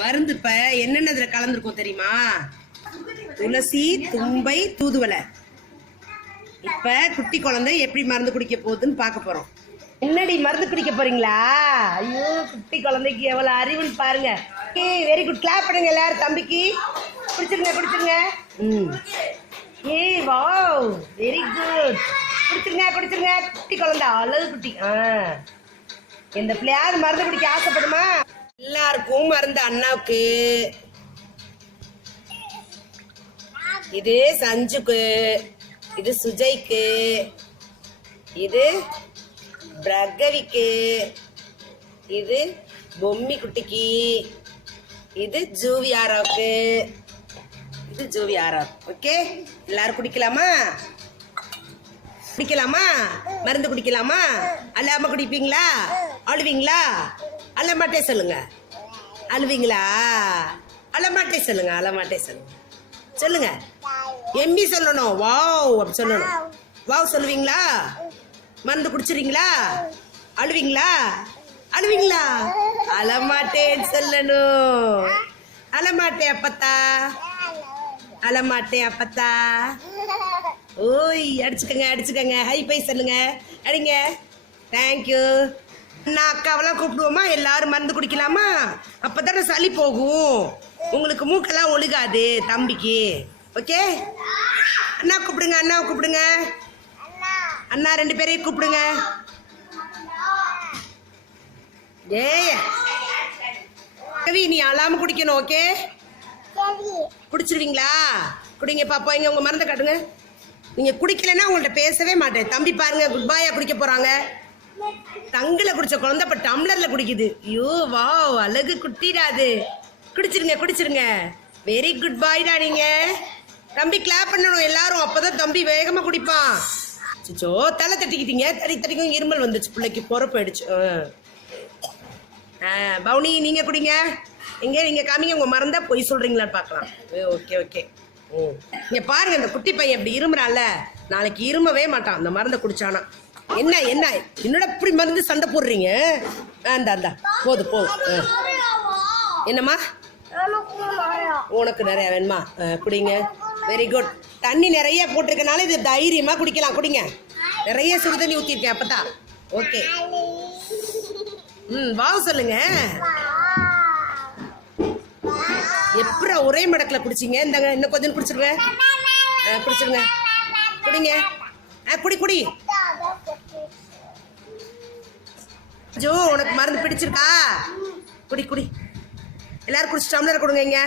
மருந்து இப்ப என்னென்ன இதுல கலந்துருக்கும் தெரியுமா? துளசி தும்பை தூதுவலை இப்ப குட்டி குழந்தை எப்படி மருந்து குடிக்க போகுதுன்னு பார்க்க போறோம். என்னடி மருந்து குடிக்க போறீங்களா? ஐயோ குட்டி குழந்தைக்கு எவ்வளவு அறிவுன்னு பாருங்க. வெரி குட் கிளாப் பண்ணுங்க எல்லாரும் தம்பிக்கு. குடிச்சிருங்க குடிச்சிருங்க. ம். ஏய் வாவ் வெரி குட் குடிச்சிருங்க குடிச்சிருங்க. குட்டி குழந்தை அழகு குட்டி. ஆ. எந்த பிள்ளையாவது மருந்து குடிக்க ஆசைப்படுமா? எல்லாருக்கும் மருந்து அண்ணாவுக்கு. இது சஞ்சுக்கு இது சுஜய்க்கு இது பிரகவிக்கு இது பொம்மி குட்டிக்கு இது ஜூவியாராவுக்கு. இது ஜூவியாரா ஓகே? எல்லாரும் குடிக்கலாமா? குடிக்கலாமா? மருந்து குடிக்கலாமா? அல்லாம குடிப்பீங்களா? அழுவீங்களா அழமாட்டே சொல்லுங்க. அழுவீங்களா? அழமாட்டே சொல்லுங்க அழமாட்டே சொல்லுங்க. சொல்லுங்க. எம்பி சொல்லணும். வாவ் அப்படி சொல்லணும். வாவ் சொல்லுவீங்களா? மருந்து குடிச்சிருங்களா அழுவீங்களா? அழுவீங்களா? அழமாட்டேன்னு சொல்லணும். அழமாட்டேன் அப்பத்தா. அழமாட்டேன் அப்பத்தா. ஓய் அடிச்சுக்கங்க அடிச்சுக்கங்க. ஹை பை சொல்லுங்க. அடிங்க. தேங்க்யூ நான் அக்காவெல்லாம் கூப்பிடுவோமா? எல்லாரும் மருந்து குடிக்கலாமா? அப்பதானே சளி போகும். உங்களுக்கு மூக்கெல்லாம் ஒழுகாது தம்பிக்கு. ஓகே அண்ணா கூப்பிடுங்க அண்ணாவை கூப்பிடுங்க. அண்ணா ரெண்டு பேரையும் கூப்பிடுங்க. ஏய். கவி நீ அழாம குடிக்கணும் ஓகே குடிச்சிருவீங்களா? குடிங்க பாப்பா இங்க உங்க மருந்தை காட்டுங்க. நீங்க குடிக்கலைன்னா உங்கள்ட்ட பேசவே மாட்டேன். தம்பி பாருங்க குட் பாயா குடிக்க போறாங்க. தங்குல குடிச்ச குழந்தை இப்ப டம்ளர்ல குடிக்குது. ஐயோ வா அழகு குட்டிடாது. குடிச்சிருங்க குடிச்சிருங்க. வெரி குட் பாய்டா நீங்க. தம்பி கிளாப் பண்ணணும். எல்லாரும் அப்பதான் தம்பி வேகமா குடிப்பான் சிச்சோ தலை தட்டிக்கிட்டீங்க. தடி தடிக்கும் இருமல் வந்துச்சு. பிள்ளைக்கு பொறப்பு ஆயிடுச்சு. ஆ. ஆ, பவுனி நீங்க குடிங்க. எங்க நீங்க காமிங்க. உங்க மறந்தா பொய் சொல்றீங்களான்னு பார்க்கலாம். Okay okay. ஓ இங்க பாருங்க இந்த குட்டி பையன் இப்படி இருமுறான்ல. நாளைக்கு இருமவே மாட்டான். அந்த மருந்தை குடிச்சானா. என்ன என்ன? என்னோட இப்படி மருந்து சண்டை போடுறீங்க? ஆ, இந்தா போதும் போதும் ஆ. என்னம்மா? உனக்கு நிறைய வேணுமா? ஆ, குடிங்க. வெரி குட் தண்ணி நிறைய போட்டிருக்கனால இது தைரியமா குடிக்கலாம். குடிங்க. நிறைய சுடு தண்ணி ஊத்திருக்கேன் அப்பதான். ஓகே ம் வா சொல்லுங்க. எப்படா ஒரே மடக்கில் குடிச்சீங்க? இந்தாங்க இன்னும் கொஞ்சம் குடிச்சிருங்க. ஆ, குடிச்சிருங்க. குடிங்க. ஆ குடி குடி. ஜோ உனக்கு மருந்து பிடிச்சிருக்கா? குடி குடி. எல்லாரும் குடிச்சு டம்ளர் கொடுங்க இங்க.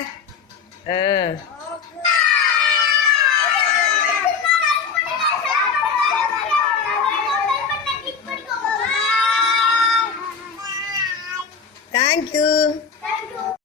தேங்க்யூ